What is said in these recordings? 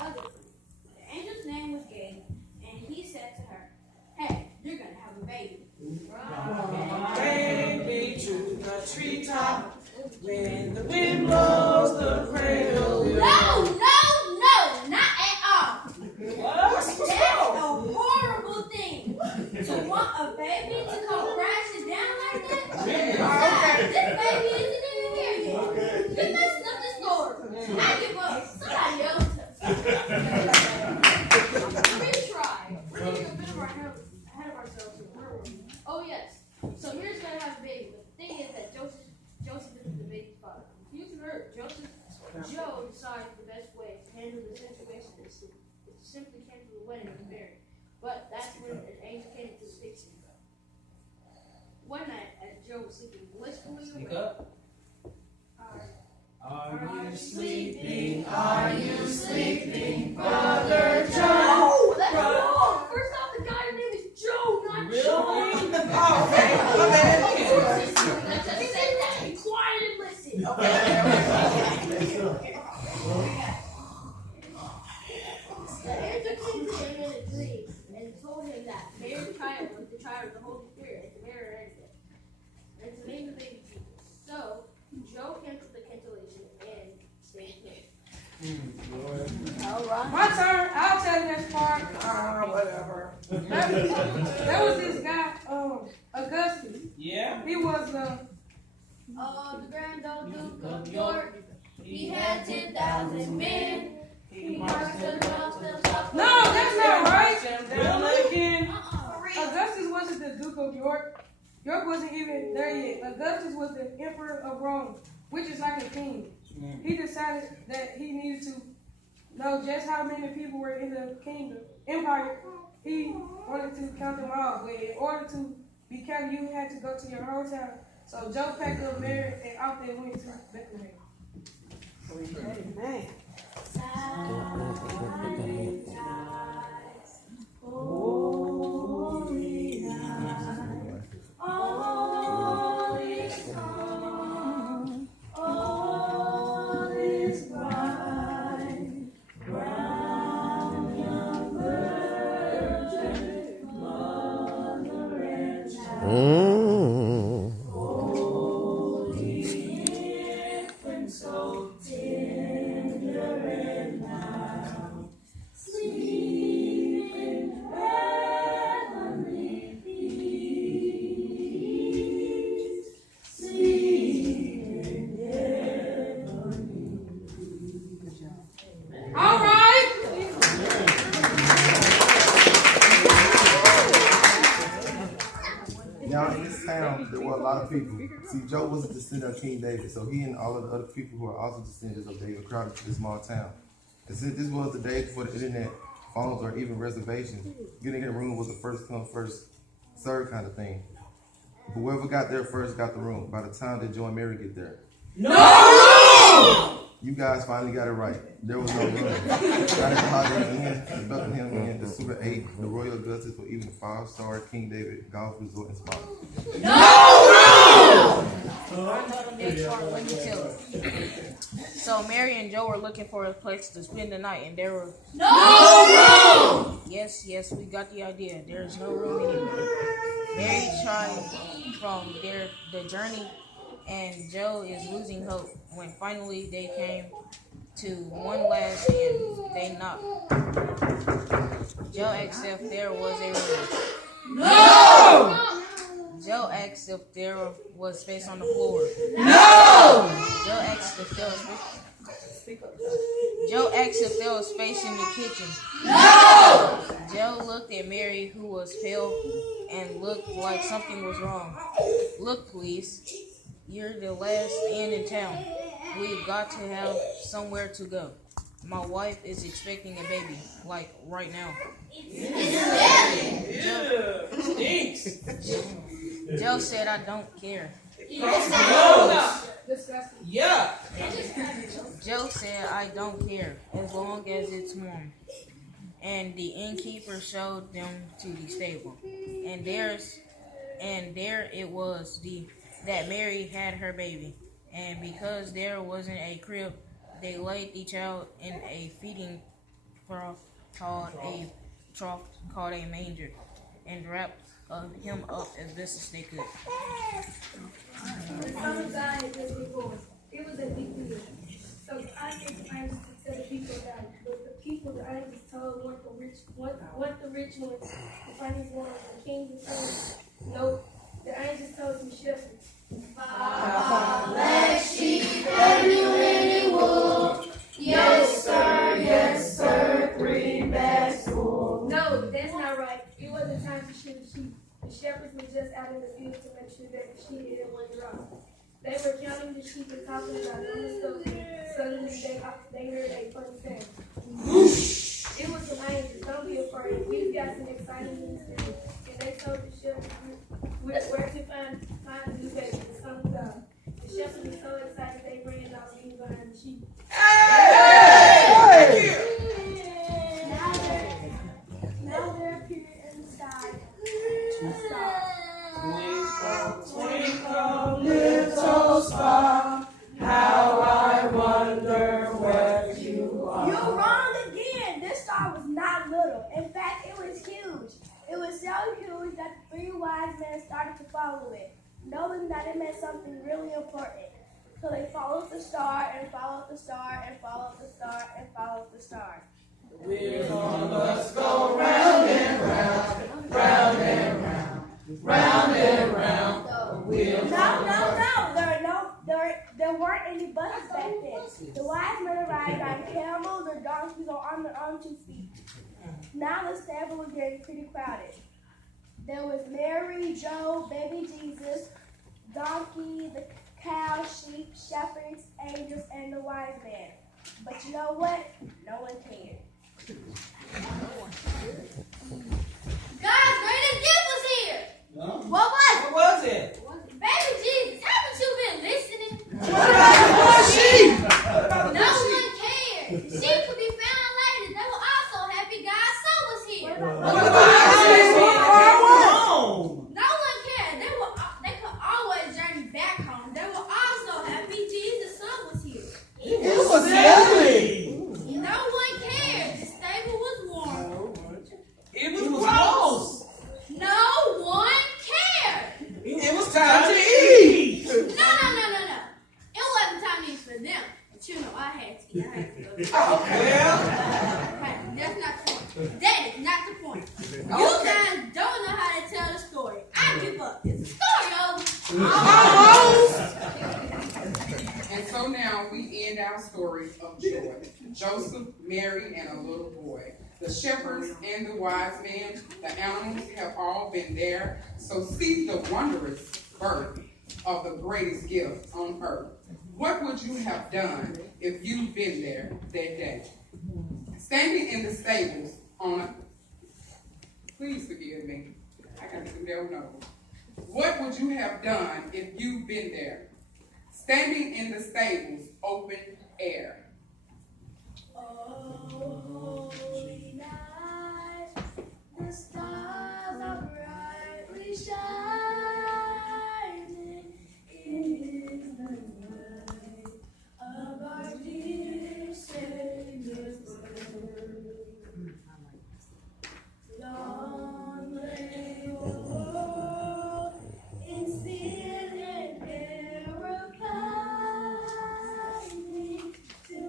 other fruit. The angel's name was Gabe, and he said to her, "Hey, you're going to have a baby." Baby to the treetop. When the wind blows the cradle. No, not at all. What? That's a horrible thing. To want a baby to come crashing down like that? This baby isn't even here yet. You're messing up the story. I give up. Somebody else. Retry. We're getting a bit ahead of ourselves here. Where were we? Oh, yes. So Mary's going to have a baby. But the thing is that Joseph isn't the baby's father. You can heard Joe decided the best way to handle the situation is to simply cancel the wedding and marry. But that's when an angel came to fix him. One night, as Joe was sleeping blissfully awake. Are you sleeping? Are you sleeping, Brother Joe? That's wrong. First off, the guy's name is Joe, not Joe. Oh, okay. My bad. Let's say that. Be quiet and listen. The angel came to him in a dream and told him that Mary's child was the child of the Holy Spirit and to marry her and to name the baby Jesus. So Joe canceled the cancellation and stayed put. All right. My turn. I'll tell you this part. Whatever. There was this guy, Augustus. Yeah. He was The Grand Old Duke of York. He had 10,000 men. He marched across the top. No, that's not right. Really? Again, Augustus wasn't the Duke of York. York wasn't even there yet. Augustus was the Emperor of Rome, which is like a king. He decided that he needed to know just how many people were in the empire. He wanted to count them all, but in order to be counted, you had to go to your hometown. So Joe packed up Mary and off they went to Bethlehem. Amen. Holy night, all is calm, all is bright, brown young virgin, mother and child. Holy infant, so tender and mild, sleep in heavenly peace, sleep in heavenly peace. All right. Now in this town, there were a lot of people. See, Joe was a descendant of King David, so he and all of the other people who are also descendants of David crowded to this small town. And since this was the days before the internet, phones, or even reservations, getting in a room was a first come, first served kind of thing. Whoever got there first got the room. By the time that Joe and Mary get there, No! you guys finally got it right. There was no room. Not at the Holiday Inn, the Bethlehem Inn, the Super 8, the Royal Augustus, or even the 5-star King David Golf Resort and Spa. Next part, let me tell you. So Mary and Joe were looking for a place to spend the night, and there were No room! yes, we got the idea. There is no room anywhere. Mary tried from the journey, and Joe is losing hope. When finally they came to one last inn, they knocked. Joe asked if there was a room. No! Joe asked if there was space on the floor. No! Joe asked if there was space. Joe asked if there was space in the kitchen. No! Joe looked at Mary, who was pale and looked like something was wrong. Look, please. You're the last inn in town. We've got to have somewhere to go. My wife is expecting a baby, like right now. Stinks. Joe said, I don't care. Yeah. Joe said, I don't care, as long as it's warm. And the innkeeper showed them to the stable. And there it was, that Mary had her baby. And because there wasn't a crib, they laid the child in a feeding trough called a manger, and wrapped him up as best as they could. The Son of God had just been born. It was a big deal. So I sent the angels to tell the people about it. But the people the angels told weren't the rich ones, the funniest ones, the kings and queens. Nope. The angels told some shepherds. Black sheep, have you any wool? Yes, sir, 3 bags full. No, that's not right. It wasn't time to shear the sheep. The shepherds were just out in the field to make sure that the sheep didn't wander off. They were counting the sheep and talking about them and stuff. Suddenly they heard a funny sound. It was some angels. Don't be afraid. We've got some exciting news for you. And they told the shepherds where to find the new baby, the Son of God. The shepherds were so excited they ran off leaving behind the sheep. Now they're appearing in the sky. Twinkle, little star, how I wonder where you are. You're wrong again. This star was not little. In fact, it was huge. It was so huge that the 3 wise men started to follow it, knowing that it meant something really important. So they followed the star and followed the star and followed the star and followed the star. Wheels on bus go round and round, round and round, round and round. The wheels No. There weren't any buses back then. The wise men arrived on camels or donkeys or on their own 2 feet. Now the stable was getting pretty crowded. There was Mary, Joe, baby Jesus, donkey, the cow, sheep, shepherds, angels, and the wise man. But you know what? No one cared. God's greatest gift was here. What was What was it? Baby Jesus, haven't you been listening? What about the one sheep? No one cared. Sheep could be found later. They were also happy God's son was here. What about home? No one cared. They could always journey back home. They were also happy Jesus' son was here. It was lovely. No one cared. The stable was warm. It was gross. No one cared. It was time to eat. No. It wasn't time to eat for them. But you know, I had to eat. I had to go. Oh, well. Hey, that's not the point. That is not the point. You guys don't know how to tell the story. I give up. It's a story over. And so now we end our story of joy. Joseph, Mary, and a little boy. The shepherds and the wise men, the animals have all been there. So see the wondrous birth of the greatest gift on earth. What would you have done if you'd been there that day? Standing in the stables please forgive me. I got to do that one over. What would you have done if you'd been there? Standing in the stables, open air. Holy night, the stars are brightly shining. It is the night of our dear Savior's birth. Long lay the world in sin and error pining, till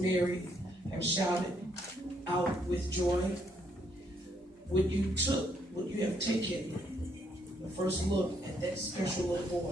Mary have shouted out with joy, would you have taken the first look at that special little boy